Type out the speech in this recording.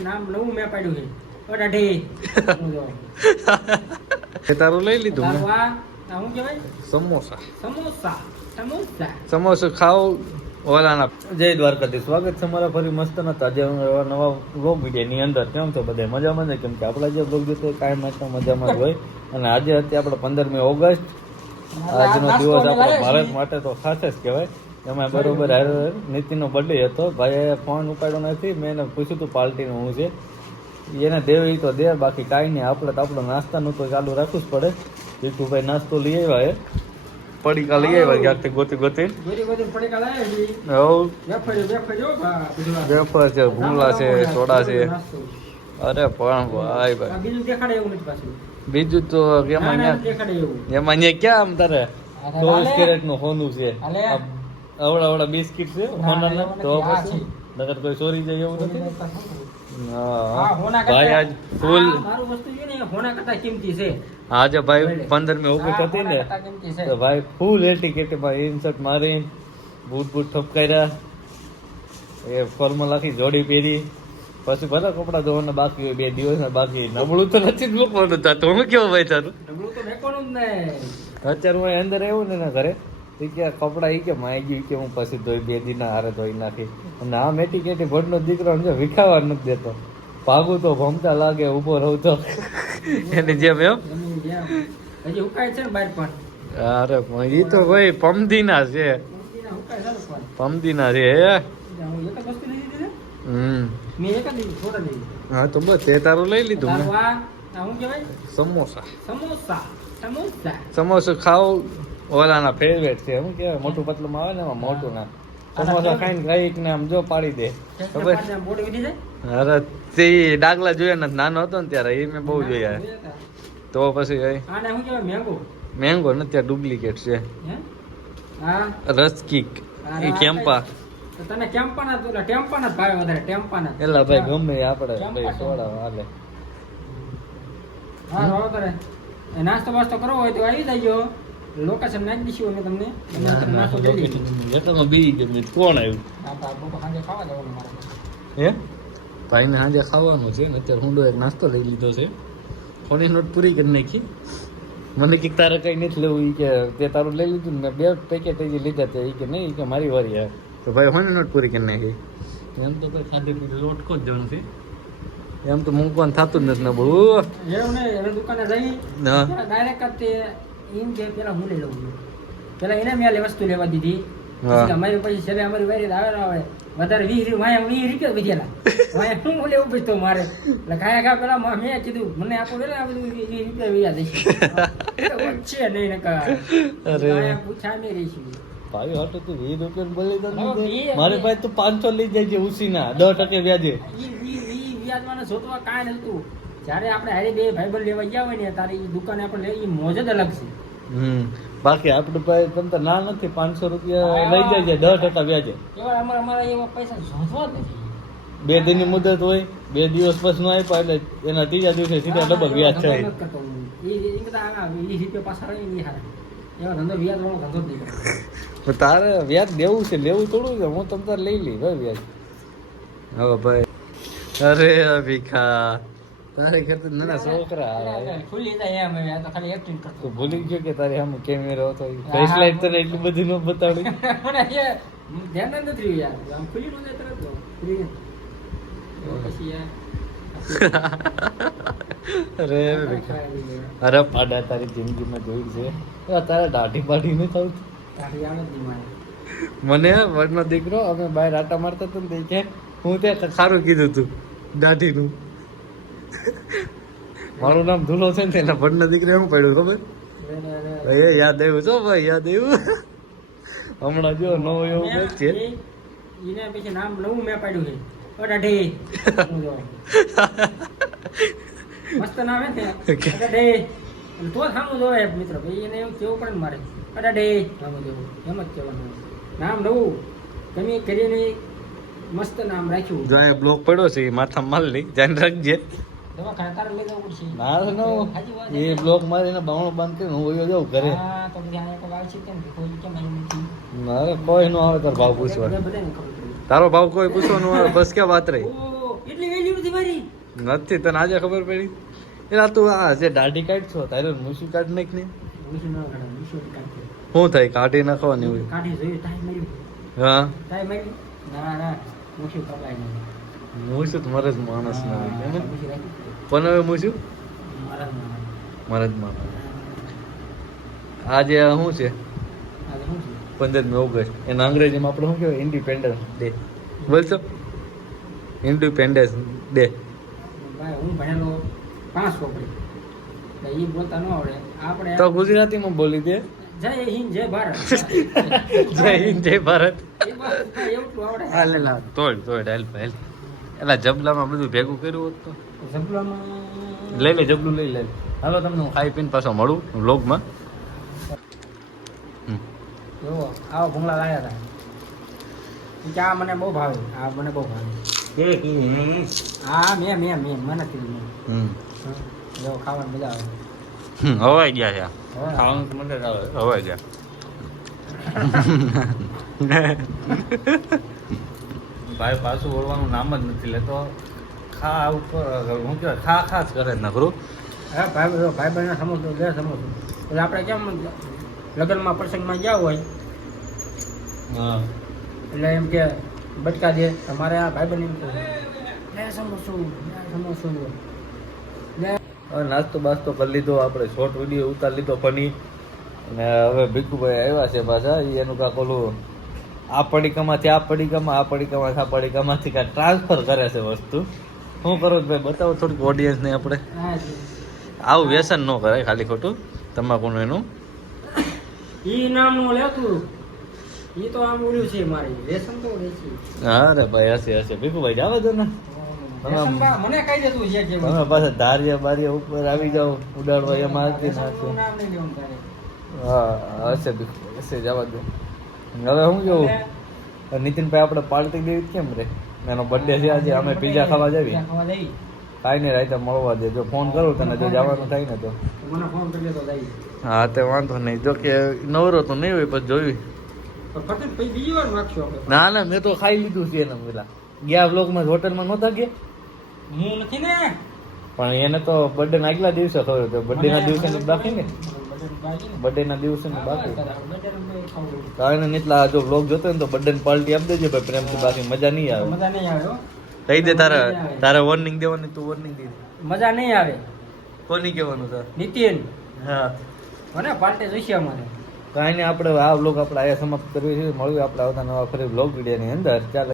નામ નવું મેં પાડ્યું છે અઢી તારું લઈ લીધું મેં. શું કહેવાય? સમોસા સમોસા સમોસા સમોસા ખાવ ઓલાના. જય દ્વારકાધીશ, સ્વાગત છે મારા ફરી મસ્ત તાજા નવા વ્લોગ વિડીયોની અંદર. કેમ છો બધા? મજામાં છે? કેમ કે આપણા જે વ્લોગ જોતો કાયમ માટે મજામાં જ હોય. અને આજે આપણે 15મી ઓગસ્ટ, આજનો દિવસ આપણો ભારત માટે તો ખાસ જ કહેવાય. એમાં બરોબર નીતિનનો બર્થડે હતો. ભાઈએ ફોન ઉપાડ્યો નથી. મેં એને પૂછ્યું હતું પાર્ટીનું હું છે, એને દેવી તો દે, બાકી કાંઈ નહીં. આપણે તો આપણો નાસ્તાનું તો ચાલુ રાખવું જ પડે. જીતુભાઈ નાસ્તો લઈ આવ્યા હે, પડીકા લઈ આવ્યા ક્યાંકથી ગોતી વેફર છે, ભૂંગળા છે, સોડા છે. અરે પણ ભાઈ ભાઈ બીજું દેખાડે એવું નથી પાછું. બીજું તો એમાં દેખાડે એવું એમાં ક્યાં આમ તારે 24 કેરેટ નું સોનું છે, અવડા બિસ્કિટ છે હોનાના, તો પછી નગર કોઈ ચોરી જાય એવું નથી. ભાઈ આજ ફૂલ મારું વસ્તુ છે ને હોના કરતા કિંમતી છે. આજે ભાઈ 15મી ઓગસ્ટ હતી ને, તો ભાઈ ફૂલ એટીકેટ ભાઈ ઇન્સર્ટ મારી, બૂટ ઠપકાર્યા, એ ફોર્મલ આખી જોડી પહેરી. પછી ભલે કપડા ધોવાના બાકી હોય, 2 દિવસ બાકી. નબળું તો નથી જ મૂકવાનું થતું. હું કેવું ભાઈ તારું? નબળું તો મેકોનું જ ને. અત્યારે હું અંદર આવ્યું ને ઘરે, કે કપડા કે માઈ ગયું કે હું પછી ધોઈ 2 દિન હારે ધોઈ નાખી. અને આ મેટી કેટી ભટનો દીકરો જો વિખાવા નથી દેતો. ભાગું તો ભમતા લાગે, ઉભો રહું તો એની જેમ એમ. હજી ઉકાય છે ને બહાર પણ. અરે પણ ઈ તો ભાઈ પમદીના છે, પમદીના છે. હા તો બસ તે તારું લઈ લીધું મેં. શું કહેવાય? સમોસા સમોસા સમોસા સમોસા ખાવ ઓલાના ફેવરેટ છે. શું કહેવાય? મોટું પતલું આવે ને એમાં મોટું ના સમોસા ખાઈને કઈક ને આમ જો પાડી દે. ખબર? અરે તે ડાગલા જોયા ને, નાનો હતો ને ત્યારે એ મેં બહુ જોયા. તો પછી આને શું કહેવાય? મેંગો. મેંગો નથી, ત્યાં ડુપ્લિકેટ છે. હા રસકીક એ કેમ્પા. તને કેમ્પાના ટેમ્પાના જ ભાવે વધારે. ટેમ્પાના એલા ભાઈ ગમે આપણે ભાઈ સોડા હાલે. હા રોવા કરે. નાસ્તો બાસ્તો કરવો હોય તો આવી જજો. લોકેશન નાખી દઈશું અમે તમને. નાસ્તો લઈ લઈશું. એટલામાં બીજી ગમે. કોણ આવ્યું? સાંજે ખાવા જવાનું મારે. હે ભાઈને સાંજે ખાવાનું છે ને. અત્યારે હુંડો એક નાસ્તો લઈ લીધો છે. ફોની નોટ પૂરી કરી નાખી. મને કે તારે કઈ નથી લેવું. એ કે તે તારું લઈ લીધું ને, 2 પેકેટ લીધા તે. એ કે નહીં, કે મારી વારી આવે. તો ભાઈ ફોની નોટ પૂરી કરી નાખી. એમ તો ભાઈ ખાધે પીધે લોટકો જ જવાનું છે. એમ તો મૂકવાનું થતું જ નથી ને બહુ. એવું નહીં, હવે દુકાને જઈ ડાયરેક્ટ એમ કે પેલા હું લઈ લઉં. પેલા એને મેં વસ્તુ લેવા દીધી. અમારી પછી છેલ્લે અમારી વારી આવે ને આવે વધારે 20 રૂપિયા વધેલા. શું લેવું પછી મારે એટલે ખાયા ખા પેલા મેં કીધું મને આપો પેલા આ બધું 20 રૂપિયા વ્યા દઈશ છે નહીં નકા. અરે પૂછા નહીં રહીશું ભાઈ. હટ તું 20 રૂપિયા બોલી દો. મારે ભાઈ તું 500 લઈ જાય છે ઉસીના 10% વ્યાજે. વ્યાજમાં શોધવા કાંઈ નતું. જયારે આપણે હારે 2 ભાઈબંધ લેવા ગયા હોય ને, તારી દુકાને આપણે લઈ મોજ જ અલગ છે. બાકી આપણું ભાઈ તમ તો ના નથી. 500 રૂપિયા લઈ જાય છે 10% વ્યાજે. અમારા એવા પૈસા શોધવા જ નથી. 2 દિનની મુદત હોય, 2 દિવસ પછી નો આપ્યા એટલે એના 3જા દિવસે સીધા ડબલ વ્યાજ થાય. 20 રૂપિયા પાછા રહી નહીં હારે. એવા ધંધો વ્યાજ વાળો ધંધો જ નહીં. તારે વ્યાજ દેવું છે, લેવું થોડું છે. હું તમ તારે લઈ લઈ વ્યાજ. હવે ભાઈ અરે ભીખા તારી કરતા નાના છોકરા ખુલી જાય એમ. તો ખાલી એક્ટિંગ કરતો. તું ભૂલી ગયો કે તારે આમ કેમેરો હતો. ફેસ લાઈટ તને એટલું બધું ન બતાડી. ધ્યાન નથી રહ્યું યાર. આમ ખુલી નો જાય તરત ખુલી પછી યાર. અરે પાડા તારી જિંદગીમાં જોયું છે તારે દાઢી બાઢી નહીં થવું. મને વડનો દીકરો અમે બહાર આટા મારતા હતા ને કે હું ત્યાં સારું કીધું તું દાઢીનું. મારું નામ ધૂલો છે ને એના વડના દીકરા એમ પડ્યું ખબર? એ યાદ આવ્યું છો ભાઈ, યાદ આવ્યું. હમણાં જો નવો એવું છે. એને પછી નામ નવું મેં પાડ્યું છે અઢી. મસ્ત નામ હે અઢી. તો સામું જોવાય મિત્રો. ભાઈ એને એવું કેવું પડે ને મારે અઢી સામું જેવું એમ જ કહેવાનું. નામ નવું તમે કરીને મસ્ત નામ રાખ્યું. જો અહીંયા બ્લોક પડ્યો છે એ માથા માલ લઈ ધ્યાન રાખજે. દવાખાને તારે લઈ જવું પડશે. ના એ બ્લોક મારીને બાવણો બંધ કરીને હું વયો જાઉં ઘરે. હા તો બધા કોઈ આવશે કેમ કોઈ કેમ આવી નથી. મારે કોઈ નો આવે તારો ભાવ પૂછવા. તારો ભાવ કોઈ પૂછવાનો આવે બસ કે વાત રહી. એટલી વેલ્યુ નથી મારી. નથી તને આજે ખબર પડી એલા તું આ જે દાઢી કાઢ છો તારે મૂસી કાઢ નાખ ને મૂછું ન કાઢે, મૂછું કાઢે. શું થાય કાઢી નાખવાની હોય કાઢી જોયું, ટાઈમ મળ્યું. હા ટાઈમ મળ્યું? ના, મૂછું કપાય નહીં. મૂસું તો મારે જ માણસ ના હોય કેમ? મૂછું રાખી દે. પણ હવે મૂસું મારા જ માણસ. મારે જ માણસ આજે શું છે આજે શું છે? 15મી ઓગસ્ટ એના અંગ્રેજીમાં આપણે શું કહેવાય ઇન્ડિપેન્ડન્સ ડે બોલશો ઇન્ડિપેન્ડન્સ ડે ભાઈ હું ભણેલો 5 ચોપડી. એટલે ઈ બોલતા ન આવડે. આપણે તો ગુજરાતીમાં બોલી દે જય હિન્દ જય ભારત. જય હિન્દ જય ભારત એ બસ ભાઈ એટલું આવડે. હાલે લા તોડ હેલ્પ એલા જબલામાં બધું ભેગું કર્યું હોત તો જબલામાં લઈ લે જબલું લઈ લે હાલો તમને હું ખાઈ પીને પાછો મળું વ્લોગમાં જો આવા ભૂંગળા લાયા હતા. ઈ કે આ મને બહુ ભાવે, આ મને બહુ ભાવે. હા મેં મને કીધું મેં. જો ખાવાની મજા આવે. હવાઈ ગયા છે હવે ખાવાનું તો મને આવે હવાઈ ગયા ભાઈ પાછું વળવાનું નામ જ નથી લેતો ખા ઉપર હું કહેવાય ખા જ કરે નકરું હા ભાઈ બહેન સમજતો લે સમજતો. એટલે આપણે કેમ લગ્નમાં પ્રસંગમાં ગયા હોય હા એટલે એમ કે બટકા દે તમારે આ ભાઈ બહેન એમ કહે લે સમોસું લે. હવે નાસ્તો બાસ્તો કરી લીધો આપણે શોર્ટ વિડીયો ઉતારી લીધો ફની અને હવે ભીખુભાઈ આવ્યા છે પાછા ઈ એનું કાંક ઓલું આ પડીકામાંથી આ પડીકામાંથી કાંઈક ટ્રાન્સફર કરે છે વસ્તુ શું કરો છો ભાઈ બતાવો થોડીક ઓડિયન્સને આપણે હા આવું વ્યસન ન કરાય ખાલી ખોટું તમાકુનું એનું ઈ નામનું લેતું ઈ તો આમ ઉડ્યું છે મારી વ્યસન તો ઉડે છે. હા રે ભાઈ હશે ભીખુભાઈ જાવ દો ને વ્યસન મને કહી દેતું છે કે તમે પાછા ધારિયા બારિયા ઉપર આવી જાઓ ઉડાડવા એમાં હતી વ્યસનનું નામ નહીં લેવું તારે. હા હશે ભીખુભાઈ હશે જવા દો હવે હું કેવું નીતિનભાઈ આપણે પાર્ટી દેવી કેમ રે એનો બર્થડે છે આજે અમે પીઝા ખાવા જઈએ ખાવા જઈ કાંઈ નહીં રાતે મળવા દે જો ફોન કરું તને જો જવાનું થાય ને તો મને ફોન કરી લેતો જઈ. હા તે વાંધો નહીં જો કે નવરો તો નહીં હોય પછી જોયું તો ફરતે પછી બીજી વાર નાખશું આપણે. ના ના મેં તો ખાઈ લીધું છે એને પેલા ગયા બ્લોકમાં હોટલમાં નહોતા ગયા હું નથી ને પણ એને તો બર્થડે ના આગલા દિવસે થયો તો બર્થડે ના દિવસે બાકી ને બર્થડે ના દિવસે બાકી કારણ એટલા જો બ્લોગ જોતો ને તો બર્થડે ની પાર્ટી આપી દેજે ભાઈ પ્રેમથી બાકી મજા નહીં આવે મજા નહીં આવે હો. કહી દે તારે વોર્નિંગ દેવાની તું વોર્નિંગ દે મજા નહીં આવે. કોની કહેવાનું છે નીતિન હા મને પાર્ટી જોઈશે અમારે. કાંઈ નહીં આપણે આ બ્લોગ આપણે અહીંયા સમાપ્ત કરીએ છીએ મળ્યું આપણે આવતા નવા ફરી બ્લોગ વિડીયોની અંદર ચાલે